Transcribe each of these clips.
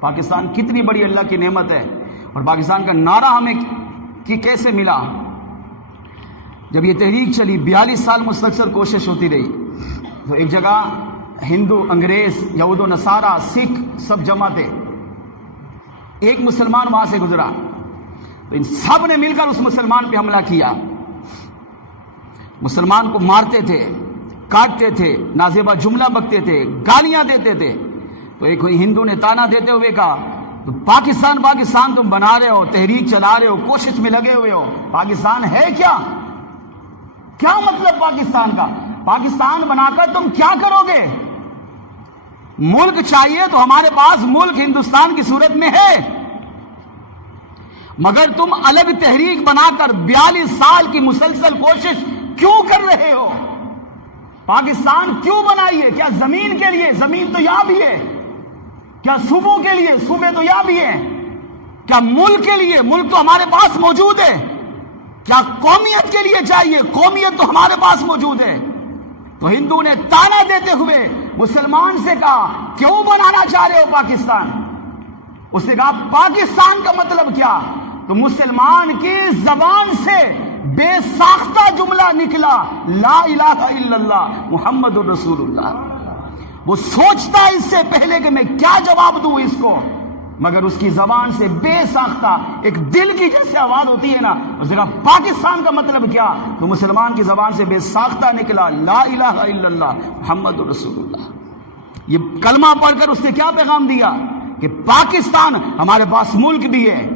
پاکستان کتنی بڑی اللہ کی نعمت ہے. اور پاکستان کا نعرہ ہمیں کیسے ملا؟ جب یہ تحریک چلی 42 سال مسلسل کوشش ہوتی رہی، تو ایک جگہ ہندو، انگریز، یہود و نصارہ، سکھ سب جمع تھے. ایک مسلمان وہاں سے گزرا تو ان سب نے مل کر اس مسلمان پہ حملہ کیا. مسلمان کو مارتے تھے، کاٹتے تھے، نازیبا جملہ بکتے تھے، گالیاں دیتے تھے. تو ایک ہندو نے تانا دیتے ہوئے کہا، تو پاکستان تم بنا رہے ہو، تحریک چلا رہے ہو، کوشش میں لگے ہوئے ہو، پاکستان ہے کیا؟ کیا مطلب پاکستان کا؟ پاکستان بنا کر تم کیا کرو گے؟ ملک چاہیے تو ہمارے پاس ملک ہندوستان کی صورت میں ہے، مگر تم الگ تحریک بنا کر 42 سال کی مسلسل کوشش کیوں کر رہے ہو؟ پاکستان کیوں بنائی ہے؟ کیا زمین کے لیے؟ زمین تو یہاں بھی ہے. کیا صوبوں کے لیے؟ صوبے تو یہاں بھی ہیں. کیا ملک کے لیے؟ ملک تو ہمارے پاس موجود ہے. کیا قومیت کے لیے چاہیے؟ قومیت تو ہمارے پاس موجود ہے. تو ہندو نے تانا دیتے ہوئے مسلمان سے کہا، کیوں بنانا چاہ رہے ہو پاکستان؟ اس نے کہا پاکستان کا مطلب کیا؟ تو مسلمان کی زبان سے بے ساختہ جملہ نکلا، لا الہ الا اللہ محمد الرسول اللہ. وہ سوچتا اس سے پہلے کہ میں کیا جواب دوں اس کو، مگر اس کی زبان سے بے ساختہ ایک دل کی جیسے آواز ہوتی ہے نا، اس نے کہا پاکستان کا مطلب کیا؟ تو مسلمان کی زبان سے بے ساختہ نکلا، لا الہ الا اللہ محمد رسول اللہ. یہ کلمہ پڑھ کر اس نے کیا پیغام دیا کہ پاکستان ہمارے پاس ملک بھی ہے،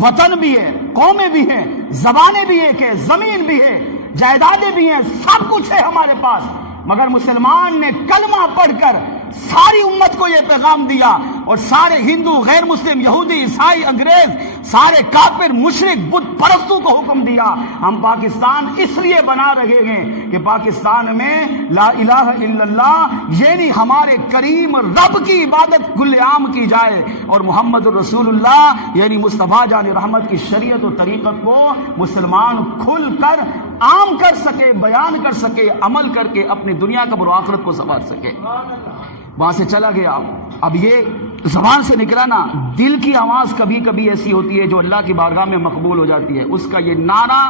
وطن بھی ہے، قومیں بھی ہیں، زبانیں بھی ایک ہے، زمین بھی ہے، جائیدادیں بھی ہیں، سب کچھ ہے ہمارے پاس. مگر مسلمان نے کلمہ پڑھ کر ساری امت کو یہ پیغام دیا، اور سارے ہندو، غیر مسلم، یہودی، عیسائی، انگریز، سارے کافر، مشرک، بت پرستوں کو حکم دیا، ہم پاکستان اس لیے بنا رہے ہیں کہ پاکستان میں لا الہ الا اللہ یعنی ہمارے کریم رب کی عبادت کل عام کی جائے، اور محمد الرسول اللہ یعنی مصطفیٰ جان رحمت کی شریعت و طریقت کو مسلمان کھل کر عام کر سکے، بیان کر سکے، عمل کر کے اپنی دنیا قبر و آخرت کو سنوار سکے. وہاں سے چلا گیا. اب یہ زبان سے نکلا نا، دل کی آواز کبھی کبھی ایسی ہوتی ہے جو اللہ کی بارگاہ میں مقبول ہو جاتی ہے. اس کا یہ نعرہ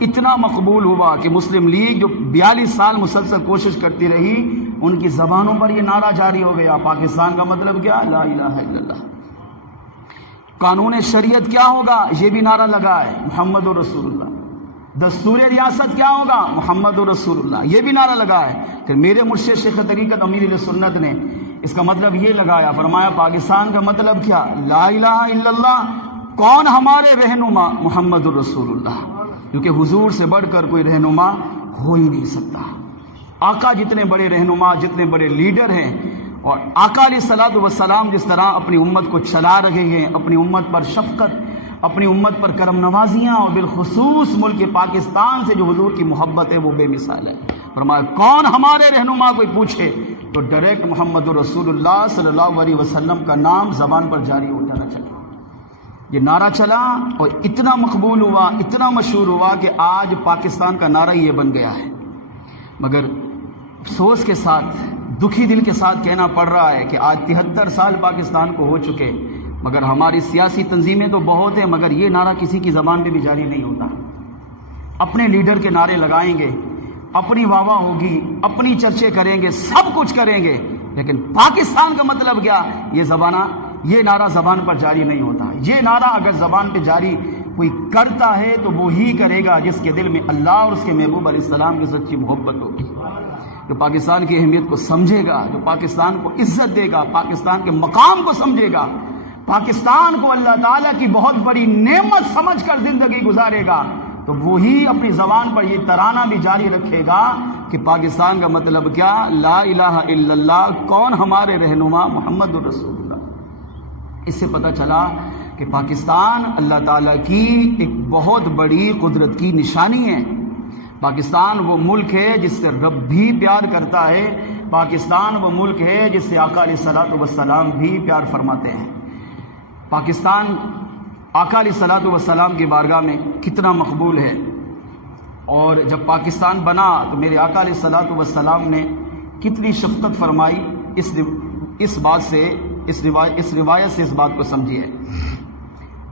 اتنا مقبول ہوا کہ مسلم لیگ جو 42 سال مسلسل کوشش کرتی رہی، ان کی زبانوں پر یہ نعرہ جاری ہو گیا، پاکستان کا مطلب کیا؟ لا الہ الا اللہ. قانون شریعت کیا ہوگا؟ یہ بھی نعرہ لگا ہے، محمد رسول اللہ. دستور ریاست کیا ہوگا؟ محمد رسول اللہ. یہ بھی نعرہ لگا ہے کہ میرے مرشد شیخ طریقت امیر اہل سنت نے اس کا مطلب یہ لگایا، فرمایا پاکستان کا مطلب کیا؟ لا الہ الا اللہ. کون ہمارے رہنما؟ محمد رسول اللہ. کیونکہ حضور سے بڑھ کر کوئی رہنما ہو ہی نہیں سکتا. آقا جتنے بڑے رہنما، جتنے بڑے لیڈر ہیں، اور آقا علیہ الصلوۃ والسلام جس طرح اپنی امت کو چلا رہے ہیں، اپنی امت پر شفقت، اپنی امت پر کرم نوازیاں، اور بالخصوص ملک پاکستان سے جو حضور کی محبت ہے وہ بے مثال ہے. فرمایا کون ہمارے رہنما؟ کوئی پوچھے تو ڈائریکٹ محمد رسول اللہ صلی اللہ علیہ وسلم کا نام زبان پر جاری ہو جانا چاہیے. یہ نعرہ چلا اور اتنا مقبول ہوا، اتنا مشہور ہوا کہ آج پاکستان کا نعرہ یہ بن گیا ہے. مگر افسوس کے ساتھ، دکھی دل کے ساتھ کہنا پڑ رہا ہے کہ آج 73 سال پاکستان کو ہو چکے، مگر ہماری سیاسی تنظیمیں تو بہت ہیں، مگر یہ نعرہ کسی کی زبان پہ بھی جاری نہیں ہوتا. اپنے لیڈر کے نعرے لگائیں گے، اپنی واہ واہ ہوگی، اپنی چرچے کریں گے، سب کچھ کریں گے، لیکن پاکستان کا مطلب کیا؟ یہ نعرہ زبان پر جاری نہیں ہوتا. یہ نعرہ اگر زبان پہ جاری کوئی کرتا ہے تو وہی کرے گا جس کے دل میں اللہ اور اس کے محبوب علیہ السلام کی سچی محبت ہوگی، جو پاکستان کی اہمیت کو سمجھے گا، جو پاکستان کو عزت دے گا، پاکستان کے مقام کو سمجھے گا، پاکستان کو اللہ تعالیٰ کی بہت بڑی نعمت سمجھ کر زندگی گزارے گا، تو وہی اپنی زبان پر یہ ترانہ بھی جاری رکھے گا کہ پاکستان کا مطلب کیا؟ لا الہ الا اللہ. کون ہمارے رہنما؟ محمد رسول اللہ. اس سے پتہ چلا کہ پاکستان اللہ تعالیٰ کی ایک بہت بڑی قدرت کی نشانی ہے. پاکستان وہ ملک ہے جس سے رب بھی پیار کرتا ہے. پاکستان وہ ملک ہے جس سے آقا علیہ الصلوۃ والسلام بھی پیار فرماتے ہیں. پاکستان آقا علیہ الصلوۃ والسلام کی بارگاہ میں کتنا مقبول ہے، اور جب پاکستان بنا تو میرے آقا علیہ الصلوۃ والسلام نے کتنی شفقت فرمائی. اس بات سے اس روایت سے اس بات کو سمجھیے.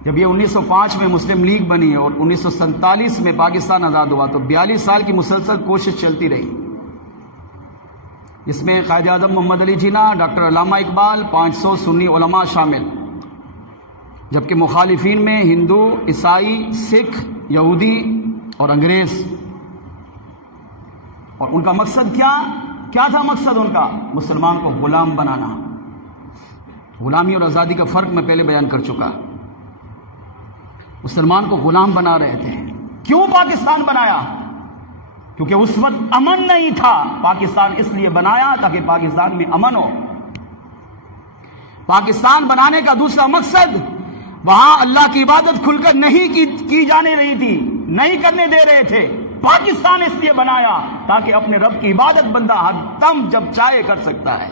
جب یہ 1905 میں مسلم لیگ بنی اور 1947 میں پاکستان آزاد ہوا تو 42 سال کی مسلسل کوشش چلتی رہی. اس میں قائد اعظم محمد علی جناح، ڈاکٹر علامہ اقبال، 500 سنی علماء شامل، جبکہ مخالفین میں ہندو، عیسائی، سکھ، یہودی اور انگریز. اور ان کا مقصد کیا تھا؟ مقصد ان کا مسلمان کو غلام بنانا. غلامی اور آزادی کا فرق میں پہلے بیان کر چکا. مسلمان کو غلام بنا رہے تھے. کیوں پاکستان بنایا؟ کیونکہ اس وقت امن نہیں تھا. پاکستان اس لیے بنایا تاکہ پاکستان میں امن ہو. پاکستان بنانے کا دوسرا مقصد، وہاں اللہ کی عبادت کھل کر نہیں کی جانے رہی تھی، نہیں کرنے دے رہے تھے. پاکستان اس لیے بنایا تاکہ اپنے رب کی عبادت بندہ ہر دم جب چاہے کر سکتا ہے.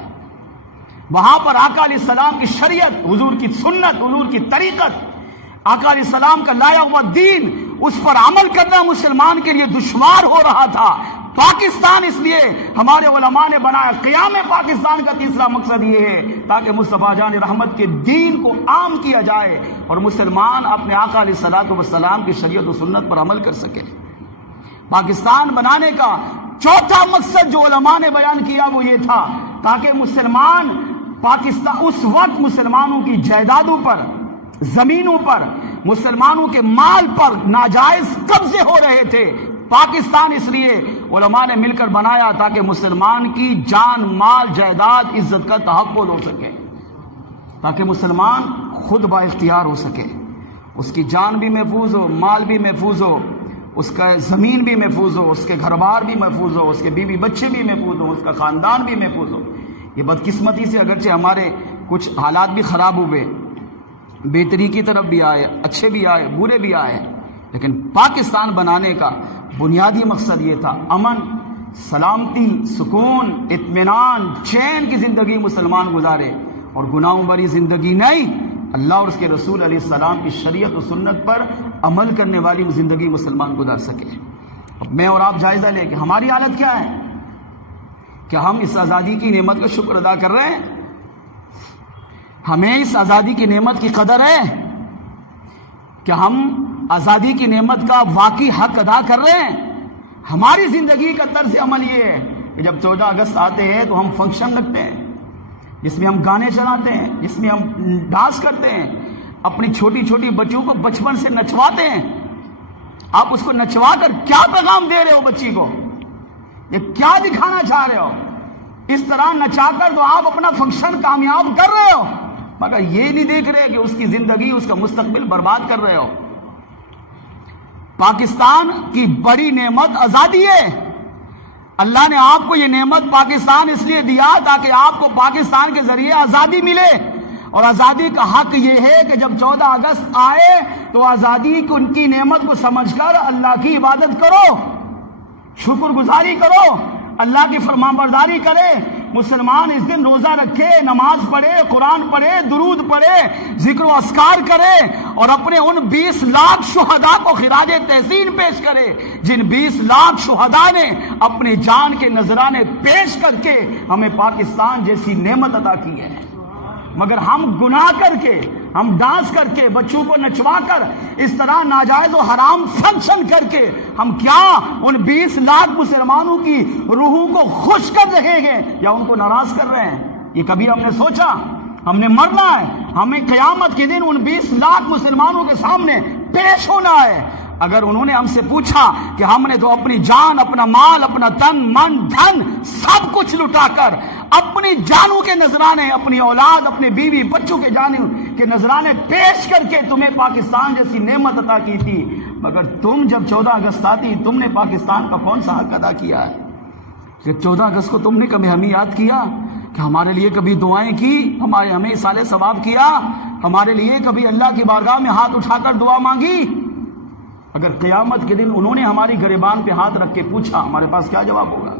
وہاں پر آقا علیہ السلام کی شریعت، حضور کی سنت، حضور کی طریقت، آقا علیہ السلام کا لایا ہوا دین، اس پر عمل کرنا مسلمان کے لیے دشوار ہو رہا تھا. پاکستان اس لیے ہمارے علماء نے بنایا. قیام پاکستان کا تیسرا مقصد یہ ہے تاکہ مصطفیٰ جان رحمت کے دین کو عام کیا جائے اور مسلمان اپنے آقا علیہ السلام کی شریعت و سنت پر عمل کر سکے. پاکستان بنانے کا چوتھا مقصد جو علماء نے بیان کیا وہ یہ تھا تاکہ مسلمان پاکستان، اس وقت مسلمانوں کی جائیدادوں پر، زمینوں پر، مسلمانوں کے مال پر ناجائز قبضے ہو رہے تھے. پاکستان اس لیے علماء نے مل کر بنایا تاکہ مسلمان کی جان، مال، جائیداد، عزت کا تحفظ ہو سکے، تاکہ مسلمان خود با اختیار ہو سکے. اس کی جان بھی محفوظ ہو، مال بھی محفوظ ہو، اس کا زمین بھی محفوظ ہو، اس کے گھر بار بھی محفوظ ہو، اس کے بیوی بچے بھی محفوظ ہو، اس کا خاندان بھی محفوظ ہو. یہ بدقسمتی سے اگرچہ ہمارے کچھ حالات بھی خراب ہوئے، بہتری کی طرف بھی آئے، اچھے بھی آئے، برے بھی آئے، لیکن پاکستان بنانے کا بنیادی مقصد یہ تھا امن، سلامتی، سکون، اطمینان، چین کی زندگی مسلمان گزارے اور گناہوں بھری زندگی نہیں، اللہ اور اس کے رسول علیہ السلام کی شریعت و سنت پر عمل کرنے والی زندگی مسلمان گزار سکے. اب میں اور آپ جائزہ لیں کہ ہماری حالت کیا ہے. کیا ہم اس آزادی کی نعمت کا شکر ادا کر رہے ہیں؟ ہمیں اس آزادی کی نعمت کی قدر ہے؟ کیا ہم آزادی کی نعمت کا واقعی حق ادا کر رہے ہیں؟ ہماری زندگی کا طرز عمل یہ ہے کہ جب 14 اگست آتے ہیں تو ہم فنکشن رکھتے ہیں جس میں ہم گانے چلاتے ہیں، جس میں ہم ڈانس کرتے ہیں، اپنی چھوٹی چھوٹی بچیوں کو بچپن سے نچواتے ہیں. آپ اس کو نچوا کر کیا پیغام دے رہے ہو بچی کو؟ یہ کیا دکھانا چاہ رہے ہو؟ اس طرح نچا کر تو آپ اپنا فنکشن کامیاب کر رہے ہو، مگر یہ نہیں دیکھ رہے کہ اس کی زندگی، اس کا مستقبل برباد کر رہے ہو. پاکستان کی بڑی نعمت آزادی ہے. اللہ نے آپ کو یہ نعمت پاکستان اس لیے دیا تاکہ آپ کو پاکستان کے ذریعے آزادی ملے. اور آزادی کا حق یہ ہے کہ جب 14 اگست آئے تو آزادی کو، ان کی نعمت کو سمجھ کر اللہ کی عبادت کرو، شکر گزاری کرو، اللہ کی فرمانبرداری کرے. مسلمان اس دن روزہ رکھے، نماز پڑھے، قرآن پڑھے، درود پڑھے، ذکر و اذکار کرے اور اپنے ان 20 لاکھ شہداء کو خراج تحسین پیش کرے جن 20 لاکھ شہداء نے اپنی جان کے نذرانے پیش کر کے ہمیں پاکستان جیسی نعمت عطا کی ہے. مگر ہم گناہ کر کے، ہم ڈانس کر کے، بچوں کو نچوا کر، اس طرح ناجائز و حرام فنکشن کر کے ہم کیا ان 20 لاکھ مسلمانوں کی روحوں کو خوش کر رہے ہیں یا ان کو ناراض کر رہے ہیں؟ یہ کبھی ہم نے سوچا؟ ہم نے مرنا ہے، ہمیں قیامت کے دن ان 20 لاکھ مسلمانوں کے سامنے پیش ہونا ہے. اگر انہوں نے ہم سے پوچھا کہ ہم نے تو اپنی جان، اپنا مال، اپنا تن من دھن سب کچھ لٹا کر اپنی جانوں کے نذرانے، اپنی اولاد، اپنے بیوی بچوں کے جانوں کے نذرانے پیش کر کے تمہیں پاکستان جیسی نعمت عطا کی تھی، مگر تم جب 14 اگست آتی تم نے پاکستان کا کون سا حق ادا کیا ہے؟ کہ 14 اگست کو تم نے کبھی ہمیں یاد کیا کہ ہمارے لیے کبھی دعائیں کی، ہمیں اصالِ ثواب کیا، ہمارے لیے کبھی اللہ کی بارگاہ میں ہاتھ اٹھا کر دعا مانگی؟ اگر قیامت کے دن انہوں نے ہماری گریبان پہ ہاتھ رکھ کے پوچھا، ہمارے پاس کیا جواب ہوگا؟